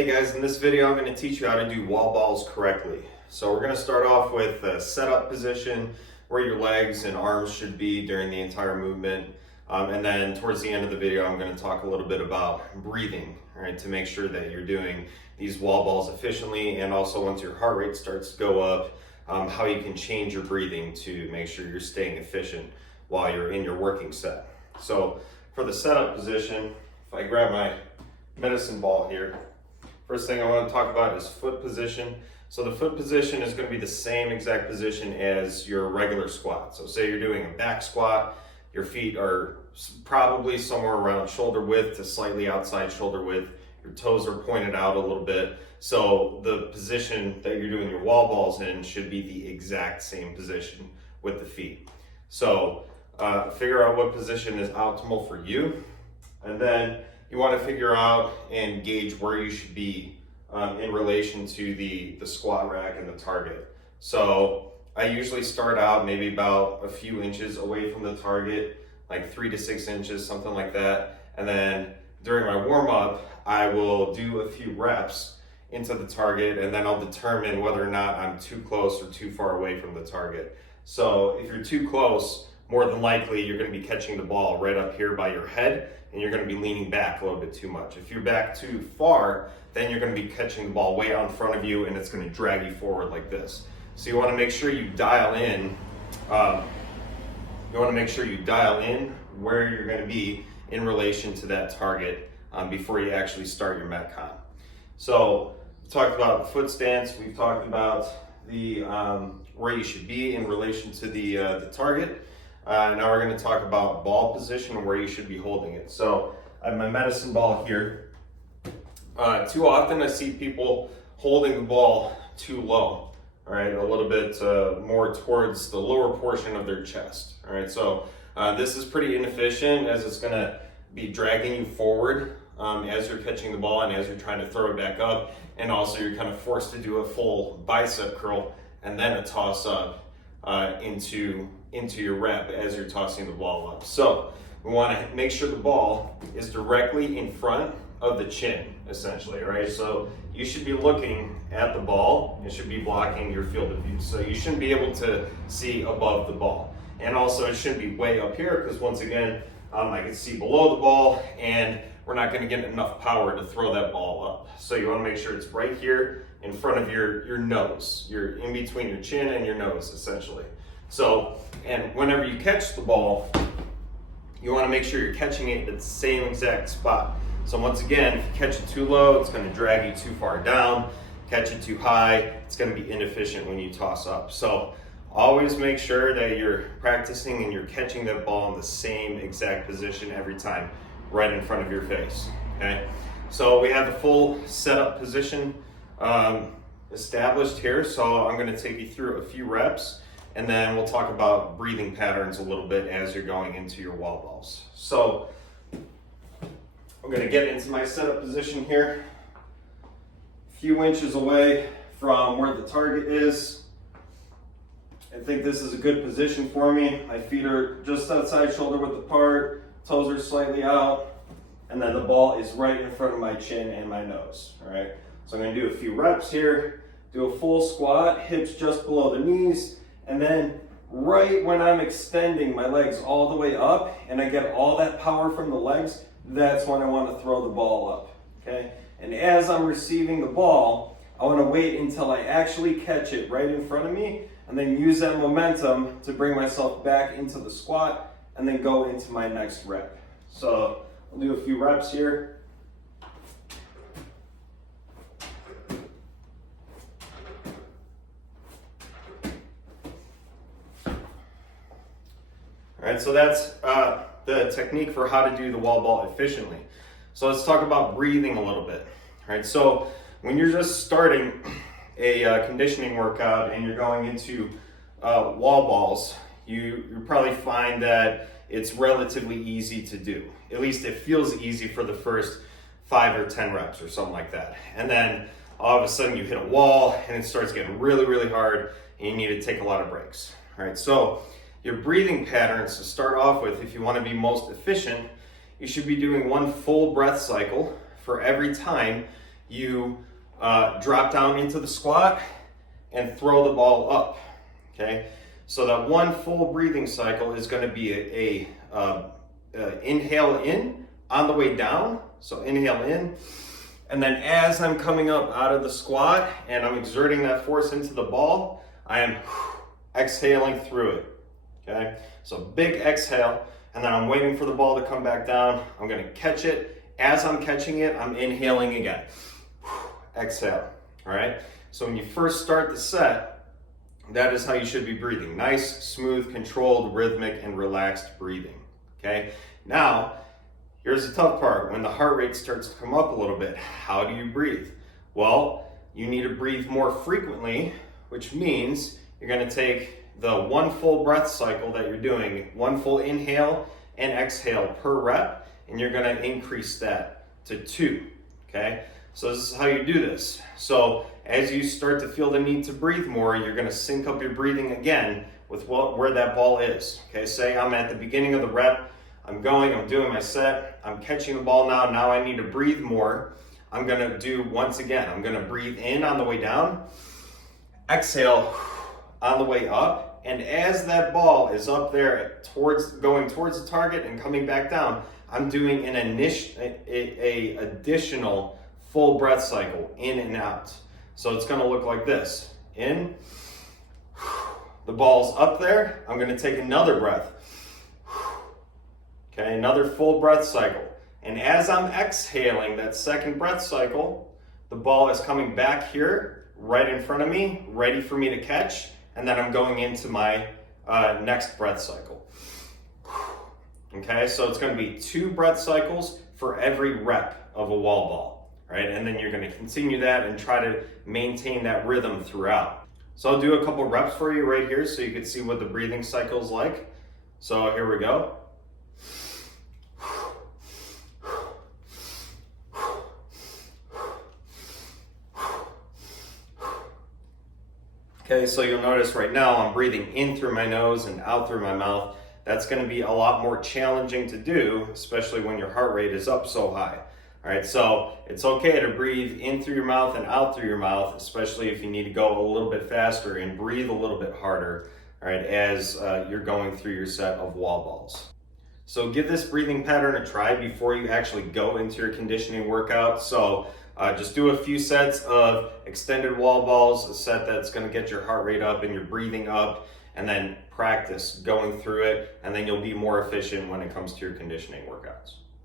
Hey guys, in this video I'm going to teach you how to do wall balls correctly. So we're going to start off with a setup position where your legs and arms should be during the entire movement. And then towards the end of the video I'm going to talk a little bit about breathing, right, to make sure that you're doing these wall balls efficiently, and also once your heart rate starts to go up, how you can change your breathing to make sure you're staying efficient while you're in your working set. So for the setup position, if I grab my medicine ball here, first thing I want to talk about is foot position. So the foot position is going to be the same exact position as your regular squat. So say you're doing a back squat, your feet are probably somewhere around shoulder width to slightly outside shoulder width. Your toes are pointed out a little bit. So the position that you're doing your wall balls in should be the exact same position with the feet. So figure out what position is optimal for you, and then you want to figure out and gauge where you should be in relation to the squat rack and the target. So I usually start out maybe about a few inches away from the target, like 3 to 6 inches, something like that. And then during my warm-up, I will do a few reps into the target, and then I'll determine whether or not I'm too close or too far away from the target. So if you're too close, more than likely you're going to be catching the ball right up here by your head, and you're going to be leaning back a little bit too much. If you're back too far, then you're going to be catching the ball way out in front of you, and it's going to drag you forward like this. So you want to make sure you dial in. Where you're going to be in relation to that target before you actually start your Metcon. So we talked about the foot stance. We've talked about the where you should be in relation to the target. Now we're going to talk about ball position and where you should be holding it. So I have my medicine ball here. Too often I see people holding the ball too low, all right, a little bit more towards the lower portion of their chest. All right, so this is pretty inefficient, as it's going to be dragging you forward as you're catching the ball and as you're trying to throw it back up, and also you're kind of forced to do a full bicep curl and then a toss up into your rep as you're tossing the ball up. So we want to make sure the ball is directly in front of the chin, essentially, right? So you should be looking at the ball. It should be blocking your field of view. So you shouldn't be able to see above the ball. And also it shouldn't be way up here, because once again, I can see below the ball, and we're not going to get enough power to throw that ball up. So you want to make sure it's right here in front of your nose. You're in between your chin and your nose, essentially. So, and whenever you catch the ball, you want to make sure you're catching it at the same exact spot. So once again, if you catch it too low, it's going to drag you too far down. Catch it too high, it's going to be inefficient when you toss up. So always make sure that you're practicing and you're catching that ball in the same exact position every time, right in front of your face, okay? So we have the full setup position established here. So I'm going to take you through a few reps, and then we'll talk about breathing patterns a little bit as you're going into your wall balls. So I'm going to get into my setup position here, a few inches away from where the target is. I think this is a good position for me. My feet are just outside shoulder width apart, toes are slightly out, and then the ball is right in front of my chin and my nose, all right? So I'm going to do a few reps here, do a full squat, hips just below the knees, and then right when I'm extending my legs all the way up and I get all that power from the legs, that's when I want to throw the ball up, okay? And as I'm receiving the ball, I want to wait until I actually catch it right in front of me, and then use that momentum to bring myself back into the squat and then go into my next rep. So I'll do a few reps here. All right, so that's the technique for how to do the wall ball efficiently. So let's talk about breathing a little bit. All right, so when you're just starting a conditioning workout and you're going into wall balls, you probably find that it's relatively easy to do. At least it feels easy for the first 5 or 10 reps or something like that. And then all of a sudden you hit a wall and it starts getting really, really hard, and you need to take a lot of breaks. All right, so your breathing patterns to start off with, if you want to be most efficient, you should be doing one full breath cycle for every time you drop down into the squat and throw the ball up, okay? So that one full breathing cycle is gonna be a inhale in on the way down. So inhale in, and then as I'm coming up out of the squat and I'm exerting that force into the ball, I am exhaling through it, okay? So big exhale, and then I'm waiting for the ball to come back down. I'm gonna catch it. As I'm catching it, I'm inhaling again. Exhale, all right? So when you first start the set, that is how you should be breathing. Nice, smooth, controlled, rhythmic, and relaxed breathing, okay? Now, here's the tough part. When the heart rate starts to come up a little bit, how do you breathe? Well, you need to breathe more frequently, which means you're gonna take the one full breath cycle that you're doing, one full inhale and exhale per rep, and you're gonna increase that to 2, okay? So this is how you do this. So as you start to feel the need to breathe more, you're gonna sync up your breathing again with where that ball is, okay? Say I'm at the beginning of the rep, I'm doing my set, I'm catching the ball now I need to breathe more. I'm gonna do, once again, I'm gonna breathe in on the way down, exhale on the way up, and as that ball is up there going towards the target and coming back down, I'm doing an additional full breath cycle, in and out. So it's gonna look like this. In, the ball's up there, I'm gonna take another breath. Okay, another full breath cycle. And as I'm exhaling that second breath cycle, the ball is coming back here, right in front of me, ready for me to catch, and then I'm going into my next breath cycle. Okay, so it's gonna be 2 breath cycles for every rep of a wall ball, right? And then you're gonna continue that and try to maintain that rhythm throughout. So I'll do a couple reps for you right here so you can see what the breathing cycle is like. So here we go. Okay, so you'll notice right now I'm breathing in through my nose and out through my mouth. That's gonna be a lot more challenging to do, especially when your heart rate is up so high. All right, so it's okay to breathe in through your mouth and out through your mouth, especially if you need to go a little bit faster and breathe a little bit harder, all right, as you're going through your set of wall balls. So give this breathing pattern a try before you actually go into your conditioning workout. So just do a few sets of extended wall balls, a set that's gonna get your heart rate up and your breathing up, and then practice going through it, and then you'll be more efficient when it comes to your conditioning workouts.